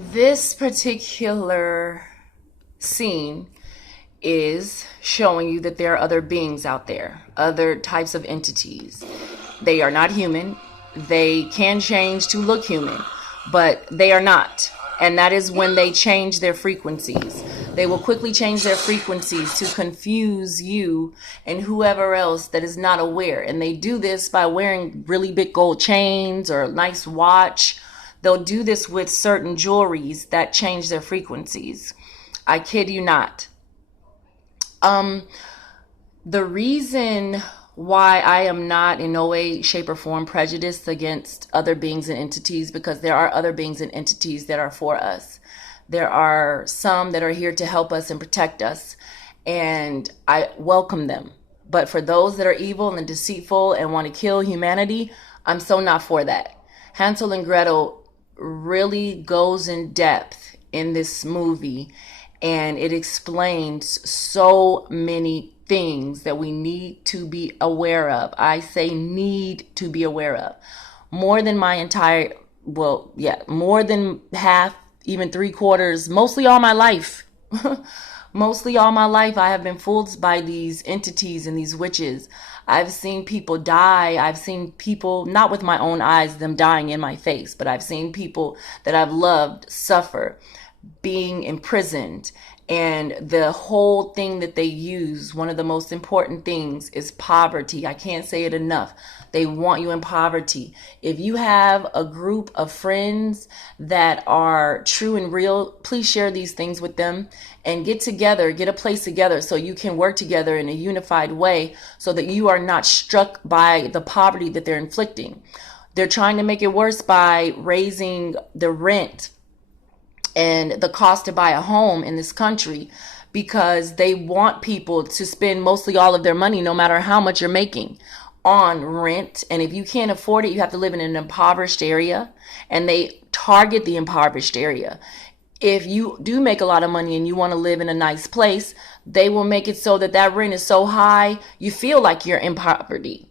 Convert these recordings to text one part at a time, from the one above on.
This particular scene is showing you that there are other beings out there, other types of entities. They are not human. They can change to look human, but they are not. And that is when they change their frequencies. They will quickly change their frequencies to confuse you and whoever else that is not aware. And they do this by wearing really big gold chains or a nice watch. They'll do this with certain jewelries that change their frequencies. I kid you not. The reason why I am not in no way, shape, or form prejudiced against other beings and entities, because there are other beings and entities that are for us. There are some that are here to help us and protect us, and I welcome them. But for those that are evil and deceitful and want to kill humanity, I'm so not for that. Hansel and Gretel really goes in depth in this movie, and it explains so many things that we need to be aware of. I say need to be aware of. More than my entire, more than half, even 3/4, mostly all my life. Mostly all my life, I have been fooled by these entities and these witches. I've seen people die. I've seen people, not with my own eyes, them dying in my face, but I've seen people that I've loved suffer, being imprisoned. And the whole thing that they use, one of the most important things, is poverty. I can't say it enough. They want you in poverty. If you have a group of friends that are true and real, please share these things with them and get together, get a place together so you can work together in a unified way so that you are not struck by the poverty that they're inflicting. They're trying to make it worse by raising the rent and the cost to buy a home in this country, because they want people to spend mostly all of their money, no matter how much you're making, on rent. And if you can't afford it, you have to live in an impoverished area, and they target the impoverished area. If you do make a lot of money and you want to live in a nice place, they will make it so that that rent is so high you feel like you're in poverty.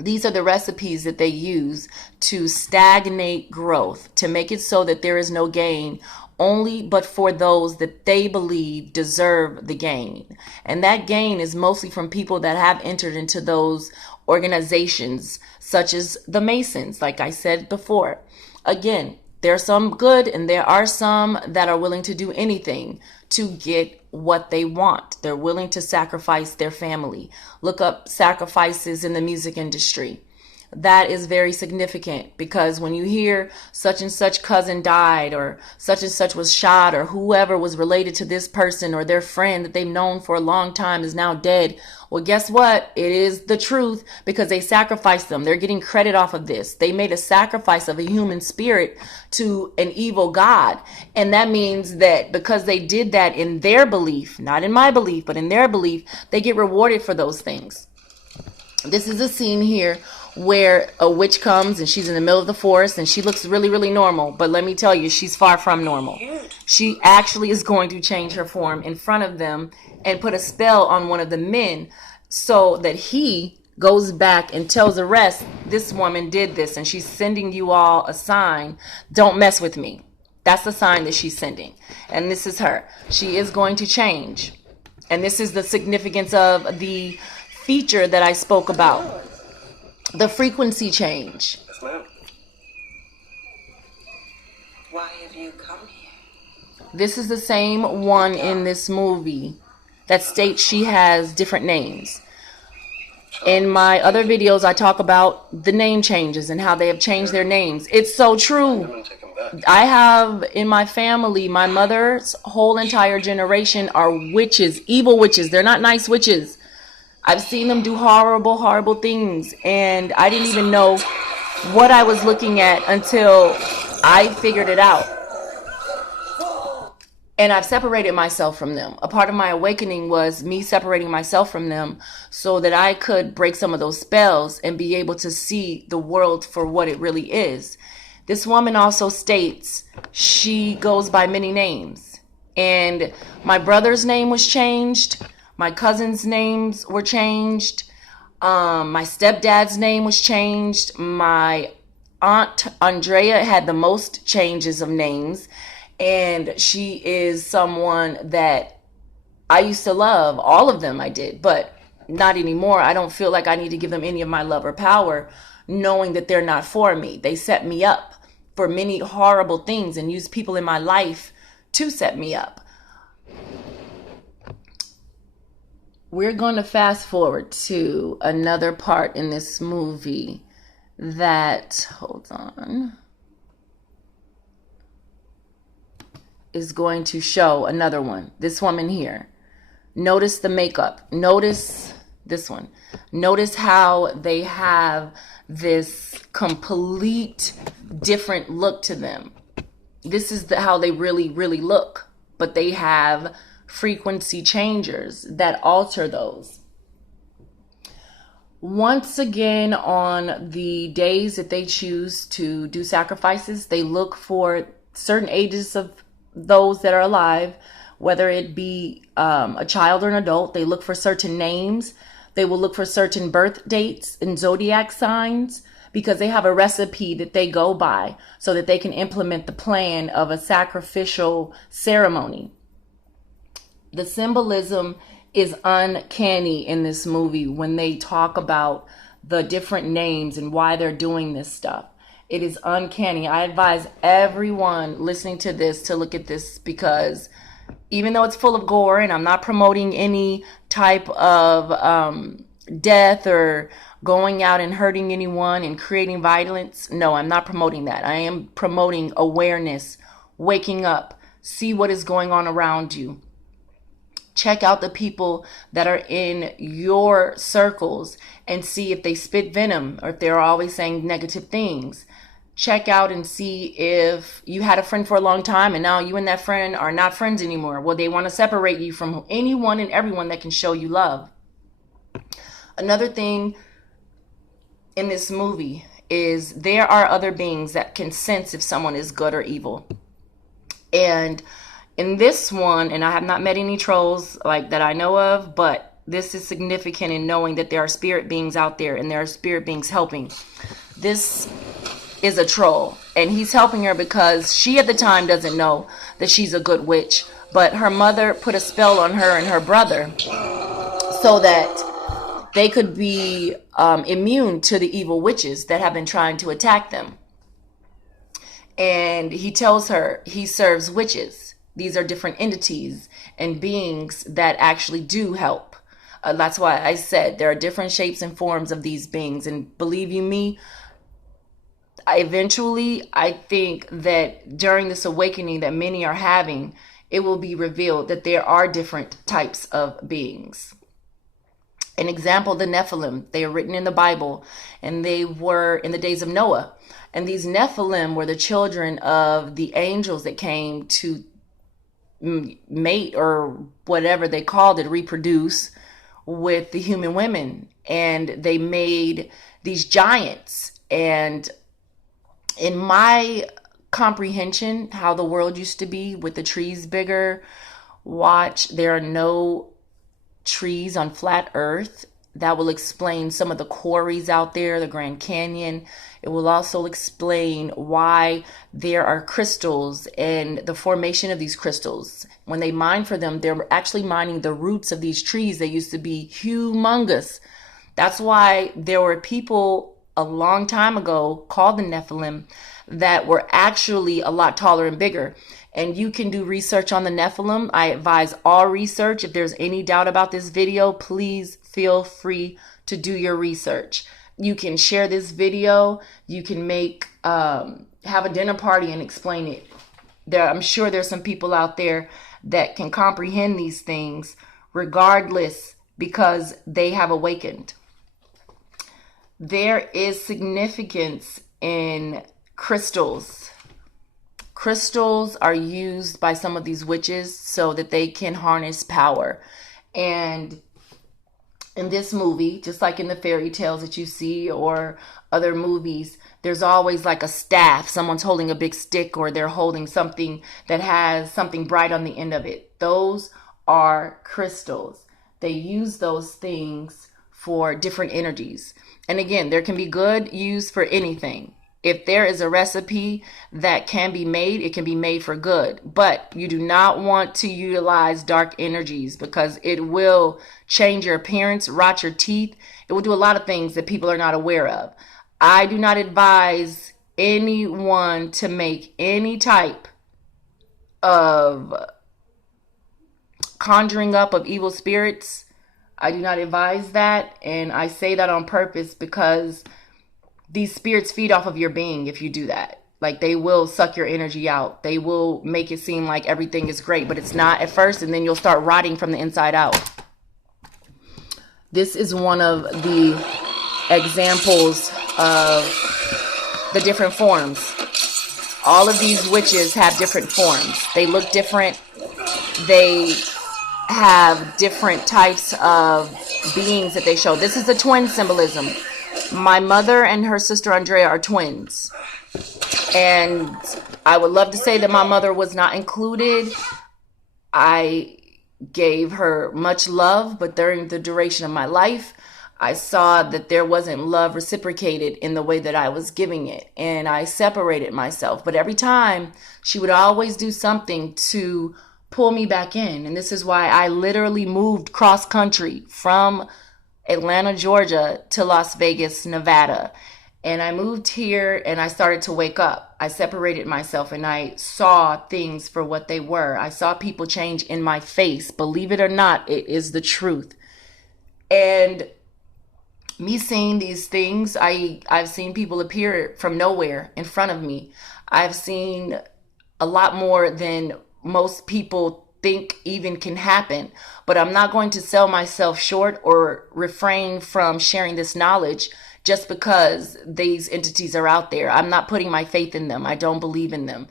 These are the recipes that they use to stagnate growth, to make it so that there is no gain, only but for those that they believe deserve the gain. And that gain is mostly from people that have entered into those organizations, such as the Masons, like I said before. Again, there are some good and there are some that are willing to do anything to get what they want. They're willing to sacrifice their family. Look up sacrifices in the music industry. That is very significant, because when you hear such and such cousin died, or such and such was shot, or whoever was related to this person or their friend that they've known for a long time is now dead, well, guess what? It is the truth, because they sacrificed them. They're getting credit off of this. They made a sacrifice of a human spirit to an evil God. And that means that because they did that in their belief, not in my belief, but in their belief, they get rewarded for those things. This is a scene here where a witch comes and she's in the middle of the forest and she looks really, really normal. But let me tell you, she's far from normal. She actually is going to change her form in front of them and put a spell on one of the men so that he goes back and tells the rest, this woman did this and she's sending you all a sign. Don't mess with me. That's the sign that she's sending. And this is her. She is going to change. And this is the significance of the feature that I spoke about. The frequency change. Yes, ma'am. Why have you come here? This is the same one in this movie that states she has different names. In my other videos, I talk about the name changes and how they have changed their names. It's so true. I have in my family, my mother's whole entire generation are witches, evil witches. They're not nice witches. I've seen them do horrible, horrible things, and I didn't even know what I was looking at until I figured it out. And I've separated myself from them. A part of my awakening was me separating myself from them so that I could break some of those spells and be able to see the world for what it really is. This woman also states she goes by many names. And my brother's name was changed. My cousins' names were changed. My stepdad's name was changed. My Aunt Andrea had the most changes of names, and she is someone that I used to love. All of them I did, but not anymore. I don't feel like I need to give them any of my love or power, knowing that they're not for me. They set me up for many horrible things and use people in my life to set me up. We're going to fast forward to another part in this movie that, hold on, is going to show another one. This woman here. Notice the makeup. Notice this one. Notice how they have this complete different look to them. This is how they really, really look. But they have frequency changers that alter those. Once again, on the days that they choose to do sacrifices, they look for certain ages of those that are alive, whether it be a child or an adult. They look for certain names. They will look for certain birth dates and zodiac signs, because they have a recipe that they go by so that they can implement the plan of a sacrificial ceremony. The symbolism is uncanny in this movie when they talk about the different names and why they're doing this stuff. It is uncanny. I advise everyone listening to this to look at this, because even though it's full of gore, and I'm not promoting any type of death or going out and hurting anyone and creating violence. No, I'm not promoting that. I am promoting awareness, waking up, see what is going on around you. Check out the people that are in your circles and see if they spit venom or if they're always saying negative things. Check out and see if you had a friend for a long time and now you and that friend are not friends anymore. Well, they want to separate you from anyone and everyone that can show you love. Another thing in this movie is there are other beings that can sense if someone is good or evil. And in this one, and I have not met any trolls like that I know of, but this is significant in knowing that there are spirit beings out there and there are spirit beings helping. This is a troll, and he's helping her because she at the time doesn't know that she's a good witch, but her mother put a spell on her and her brother so that they could be immune to the evil witches that have been trying to attack them. And he tells her he serves witches. These are different entities and beings that actually do help. That's why I said there are different shapes and forms of these beings. And believe you me, I think that during this awakening that many are having, it will be revealed that there are different types of beings. An example, the Nephilim. They are written in the Bible, and they were in the days of Noah. And these Nephilim were the children of the angels that came to mate, or whatever they called it, reproduce with the human women. And they made these giants. And in my comprehension, how the world used to be with the trees bigger, there are no trees on flat earth. That will explain some of the quarries out there, the Grand Canyon. It will also explain why there are crystals and the formation of these crystals. When they mine for them, they're actually mining the roots of these trees. They used to be humongous. That's why there were people a long time ago called the Nephilim that were actually a lot taller and bigger. And you can do research on the Nephilim. I advise all research. If there's any doubt about this video, please feel free to do your research. You can share this video. You can have a dinner party and explain it. I'm sure there's some people out there that can comprehend these things regardless, because they have awakened. There is significance in crystals. Crystals are used by some of these witches so that they can harness power. And in this movie, just like in the fairy tales that you see or other movies, there's always like a staff. Someone's holding a big stick, or they're holding something that has something bright on the end of it. Those are crystals. They use those things for different energies. And again, there can be good used for anything. If there is a recipe that can be made, it can be made for good. But you do not want to utilize dark energies because it will change your appearance, rot your teeth. It will do a lot of things that people are not aware of. I do not advise anyone to make any type of conjuring up of evil spirits. I do not advise that. And I say that on purpose because these spirits feed off of your being if you do that. Like, they will suck your energy out. They will make it seem like everything is great, but it's not at first, and then you'll start rotting from the inside out. This is one of the examples of the different forms. All of these witches have different forms. They look different. They have different types of beings that they show. This is the twin symbolism. My mother and her sister Andrea are twins. And I would love to say that my mother was not included. I gave her much love, but during the duration of my life, I saw that there wasn't love reciprocated in the way that I was giving it. And I separated myself. But every time, she would always do something to pull me back in. And this is why I literally moved cross country from Atlanta, Georgia to Las Vegas, Nevada. And I moved here and I started to wake up. I separated myself and I saw things for what they were. I saw people change in my face. Believe it or not, it is the truth. And me seeing these things, I've seen people appear from nowhere in front of me. I've seen a lot more than most people think even can happen. But I'm not going to sell myself short or refrain from sharing this knowledge just because these entities are out there. I'm not putting my faith in them. I don't believe in them.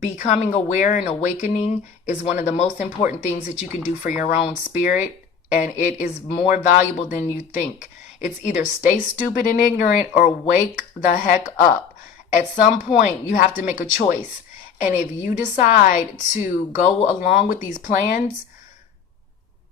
Becoming aware and awakening is one of the most important things that you can do for your own spirit, and it is more valuable than you think. It's either stay stupid and ignorant or wake the heck up. At some point, you have to make a choice. And if you decide to go along with these plans,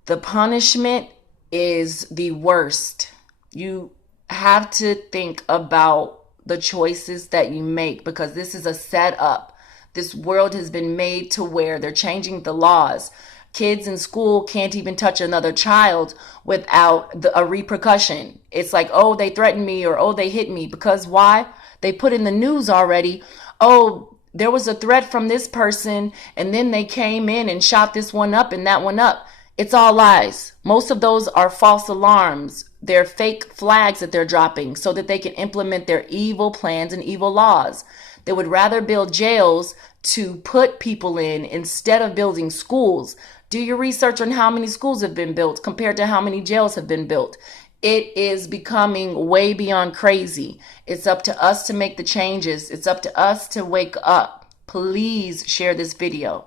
the punishment is the worst. You have to think about the choices that you make because this is a setup. This world has been made to where they're changing the laws. Kids in school can't even touch another child without a repercussion. It's like, oh, they threatened me, or oh, they hit me. Because why? They put in the news already, oh, there was a threat from this person, and then they came in and shot this one up and that one up. It's all lies. Most of those are false alarms. They're fake flags that they're dropping so that they can implement their evil plans and evil laws. They would rather build jails to put people in instead of building schools. Do your research on how many schools have been built compared to how many jails have been built. It is becoming way beyond crazy. It's up to us to make the changes. It's up to us to wake up. Please share this video.